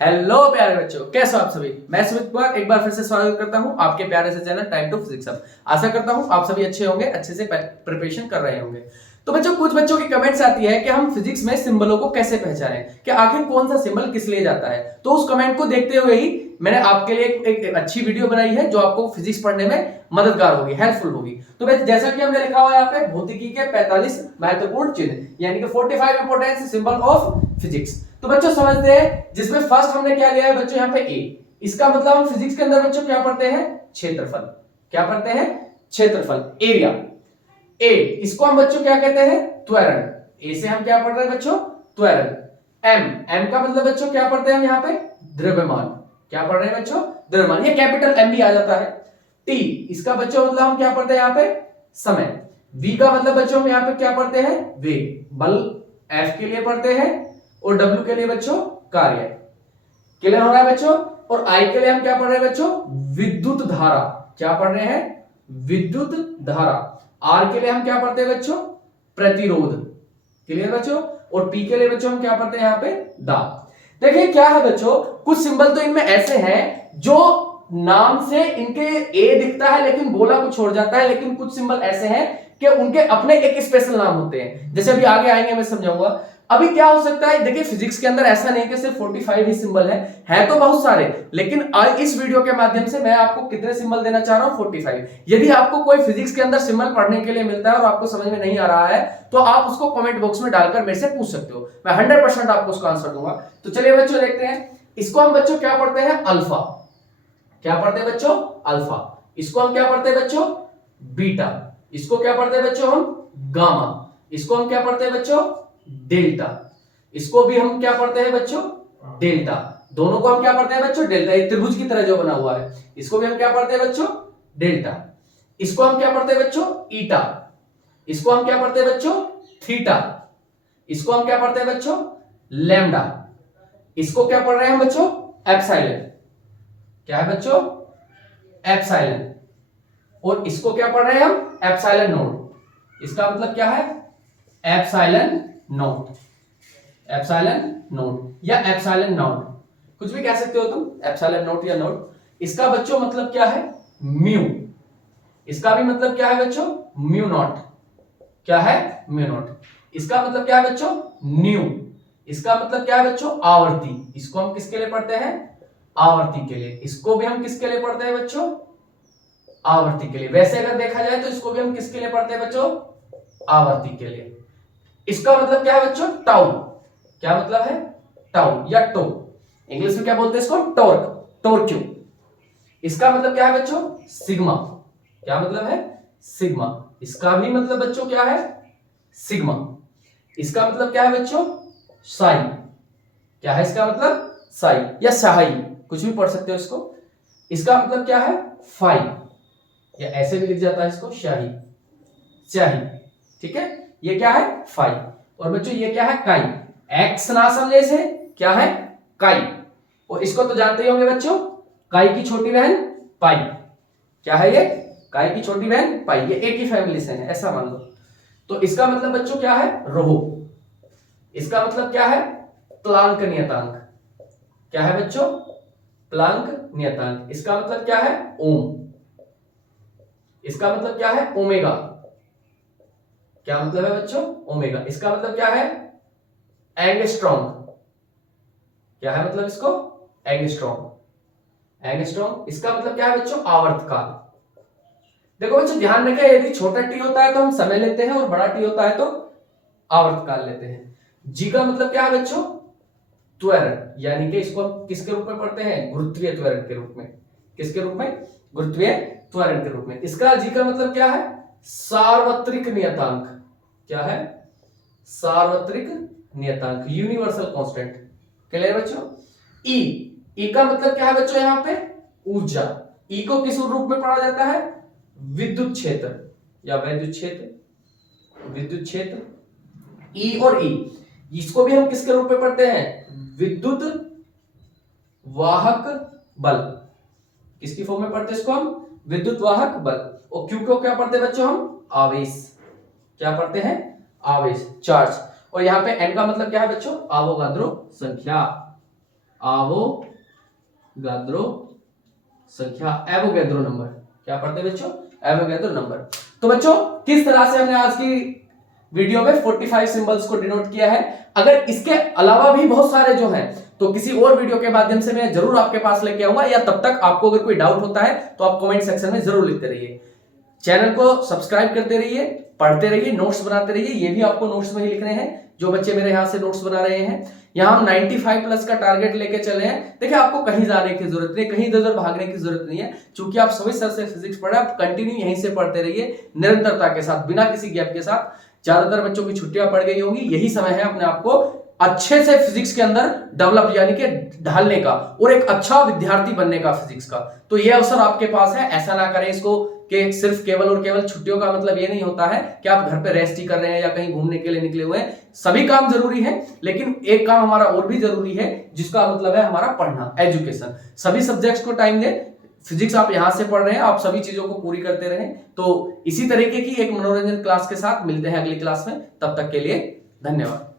Hello प्यारे बच्चों, कैसे हो आप सभी। मैं सुमित कुमार एक बार फिर से स्वागत करता हूं आपके प्यारे से चैनल टाइम टू फिजिक्स अब। आशा करता हूं आप सभी अच्छे होंगे, अच्छे से प्रिपरेशन कर रहे होंगे। तो बच्चों, कुछ बच्चों की कमेंट्स आती है कि हम फिजिक्स में सिंबलों को कैसे पहचानें, कि आखिर कौन सा सिंबल किस लिए जाता है। तो उस कमेंट को देखते हुए ही मैंने आपके लिए एक अच्छी वीडियो बनाई है जो आपको फिजिक्स पढ़ने में मददगार होगी, हेल्पफुल होगी। तो जैसा कि हमने लिखा हुआ है यहाँ पे, भौतिकी के 45 महत्वपूर्ण चिन्ह, यानी कि 45 इंपोर्टेंट सिंबल ऑफ फिजिक्स। तो बच्चों समझते हैं, जिसमें फर्स्ट हमने क्या लिया है बच्चों यहाँ पे ए। इसका मतलब हम फिजिक्स के अंदर बच्चों क्या पढ़ते हैं, क्षेत्रफल। क्या पढ़ते हैं, क्षेत्रफल, एरिया। ए, इसको हम बच्चों क्या कहते हैं, त्वरण। ए से हम क्या पढ़ रहे हैं बच्चों, त्वरण। एम, एम का मतलब बच्चों क्या पढ़ते हैं हम यहाँ पे, द्रव्यमान। क्या पढ़ रहे हैं बच्चों, द्रव्यमान। ये कैपिटल एम भी आ जाता है। टी, इसका बच्चों मतलब हम क्या पढ़ते हैं यहाँ पे, समय। वी का मतलब बच्चों हम यहाँ पे क्या पढ़ते हैं, वेग। बल एफ के लिए पढ़ते हैं, और डब्ल्यू के लिए बच्चों कार्य। क्लियर हो रहा है बच्चों। और आई के लिए हम क्या पढ़ रहे हैं बच्चों, विद्युत धारा। क्या पढ़ रहे हैं, विद्युत धारा। आर के लिए हम क्या पढ़ते हैं बच्चों, प्रतिरोध। क्लियर बच्चों। और पी के लिए बच्चों हम क्या पढ़ते हैं यहाँ पे, दाब। देखिए क्या है बच्चों, कुछ सिंबल तो इनमें ऐसे हैं जो नाम से इनके ए दिखता है लेकिन बोला कुछ छोड़ जाता है, लेकिन कुछ सिंबल ऐसे हैं कि उनके अपने एक स्पेशल नाम होते हैं। जैसे अभी आगे आएंगे मैं समझाऊंगा। अभी क्या हो सकता है, देखिए फिजिक्स के अंदर ऐसा नहीं कि सिर्फ 45 ही सिंबल है तो बहुत सारे, लेकिन आज इस वीडियो के माध्यम से मैं आपको कितने सिंबल देना चाह रहा हूं, 45। यदि आपको कोई फिजिक्स के अंदर सिंबल पढ़ने के लिए मिलता है और आपको समझ में नहीं आ रहा है, तो आप उसको कमेंट बॉक्स में डालकर मेरे से पूछ सकते हो, मैं 100% आपको उसका आंसर दूंगा। तो चलिए बच्चों देखते हैं, इसको हम बच्चों क्या पढ़ते हैं, अल्फा। क्या पढ़ते हैं बच्चों, अल्फा। इसको हम क्या पढ़ते हैं बच्चों, बीटा। इसको क्या पढ़ते हैं बच्चों हम, गामा। इसको हम क्या पढ़ते हैं बच्चों, डेल्टा। इसको भी हम क्या पढ़ते हैं बच्चों, डेल्टा। दोनों को हम क्या पढ़ते हैं बच्चों, डेल्टा। एक त्रिभुज की तरह जो बना हुआ है, इसको भी हम क्या पढ़ते हैं बच्चों, डेल्टा। इसको हम क्या पढ़ते हैं बच्चों, ईटा। इसको हम क्या पढ़ते हैं बच्चों, थीटा। इसको हम क्या पढ़ते हैं बच्चों, लैम्डा। इसको क्या पढ़ रहे हैं हम बच्चों, एप्सिलॉन। क्या है बच्चों, एप्सिलॉन। और इसको क्या पढ़ रहे हैं हम, एप्सिलॉन नोट। इसका मतलब क्या है, एप्सिलॉन नोट। एप्सिलॉन नोट या एप्सिलॉन नॉट, कुछ भी कह सकते हो तुम, एप्सिलॉन नोट या नोट। इसका बच्चों मतलब क्या है, म्यू। इसका भी मतलब क्या है बच्चों, म्यू नॉट। क्या है, म्यू नॉट। इसका मतलब क्या है बच्चों, न्यू। इसका मतलब क्या है बच्चों, आवर्ती। इसको हम किसके लिए पढ़ते हैं, आवर्ती के लिए। इसको भी हम किसके लिए पढ़ते हैं बच्चों, आवर्ती के लिए। वैसे अगर देखा जाए तो इसको भी हम किसके लिए पढ़ते हैं बच्चों, आवर्ती के लिए। इसका मतलब क्या है बच्चों, टाउ। क्या मतलब है, टाउ या टो। इंग्लिश में क्या बोलते हैं इसको, टॉर्क, टॉर्क्यू। इसका मतलब क्या है बच्चों, सिग्मा। क्या मतलब है, सिग्मा। इसका भी मतलब बच्चों क्या है, सिग्मा। इसका मतलब क्या है बच्चों, साई। क्या है इसका मतलब, साई या साई, कुछ भी पढ़ सकते हो इसको। इसका मतलब क्या है, फाई, या ऐसे भी लिख जाता है इसको, शाही, शाही। ठीक है, ये क्या है, फाई। और बच्चों ये क्या है, काई। एक्स ना समझे से, क्या है, काई। और इसको तो जानते ही होंगे बच्चों, काई की छोटी बहन पाई। क्या है ये, काई की छोटी बहन पाई। ये एक ही फैमिली से है, ऐसा मान लो। तो इसका मतलब बच्चों क्या है, रोहो। इसका मतलब क्या है, प्लांक नियतांक। क्या है बच्चों, प्लांक नियतांक। इसका मतलब क्या है, ओम। इसका मतलब क्या है, ओमेगा। क्या मतलब है बच्चों, ओमेगा। इसका मतलब क्या है, एंगस्ट्रॉम। क्या है मतलब इसको, एंगस्ट्रॉम, एंगस्ट्रॉम। इसका मतलब क्या है बच्चों, आवर्तकाल। देखो बच्चों ध्यान रखें, यदि छोटा टी होता है तो हम समय लेते हैं, और बड़ा टी होता है तो आवर्तकाल लेते हैं। जी का मतलब क्या है बच्चों, त्वरण, यानी कि इसको हम किसके रूप में पढ़ते हैं, गुरुत्वीय त्वरण के रूप में। किसके रूप में, गुरुत्वीय त्वरण के रूप में। इसका जी का मतलब क्या है, सार्वत्रिक नियतांक। क्या है, सार्वत्रिक नियतांक, यूनिवर्सल कांस्टेंट। क्लियर बच्चों। ई, ई का मतलब क्या है बच्चों, यहां पे ऊर्जा। ई को किस रूप में पढ़ा जाता है, विद्युत क्षेत्र या वैद्युत क्षेत्र, विद्युत क्षेत्र। ई और ई, इसको भी हम किसके रूप में पढ़ते हैं, विद्युत वाहक बल। किसकी फॉर्म में पढ़ते हैं इसको हम, विद्युत वाहक बल। और क्यू को क्या पढ़ते हैं बच्चों हम, आवेश। क्या पढ़ते हैं, आवेश, चार्ज। और यहां पे एन का मतलब क्या है बच्चों, अवोगाद्रो संख्या। आवोगाद्रो संख्या, एवोगैद्रो नंबर। क्या पढ़ते हैं बच्चों? Avogadro number. तो बच्चों किस तरह से हमने आज की वीडियो में 45 सिंबल्स को डिनोट किया है। अगर इसके अलावा भी बहुत सारे जो हैं तो किसी और वीडियो के माध्यम से मैं जरूर आपके पास लेके आऊंगा, या तब तक आपको अगर कोई डाउट होता है तो आप कमेंट सेक्शन में जरूर लिखते रहिए। चैनल को सब्सक्राइब करते रहिए, पढ़ते रहिए, नोट्स बनाते रहिए। ये भी आपको नोट्स में ही लिखने हैं जो बच्चे मेरे यहाँ से नोट्स बना रहे हैं। यहाँ हम 95 प्लस का टारगेट लेके चले हैं। देखिए आपको कहीं जाने की जरूरत नहीं, कहीं इधर भागने की जरूरत नहीं है, क्योंकि आप सभी सर से फिजिक्स पढ़े, आप कंटिन्यू यहीं से पढ़ते रहिए निरंतरता के साथ, बिना किसी गैप के साथ। ज्यादातर बच्चों की छुट्टियां पड़ गई होंगी, यही समय है अपने आप को अच्छे से फिजिक्स के अंदर डेवलप यानी कि ढालने का और एक अच्छा विद्यार्थी बनने का फिजिक्स का। तो ये अवसर आपके पास है। ऐसा ना करें इसको कि सिर्फ केवल और केवल छुट्टियों का मतलब ये नहीं होता है कि आप घर पे रेस्ट ही कर रहे हैं या कहीं घूमने के लिए निकले हुए हैं। सभी काम जरूरी है, लेकिन एक काम हमारा और भी जरूरी है जिसका मतलब है हमारा पढ़ना, एजुकेशन। सभी सब्जेक्ट्स को टाइम दें। फिजिक्स आप यहां से पढ़ रहे हैं, आप सभी चीजों को पूरी करते रहें। तो इसी तरीके की एक मनोरंजन क्लास के साथ मिलते हैं अगली क्लास में। तब तक के लिए धन्यवाद।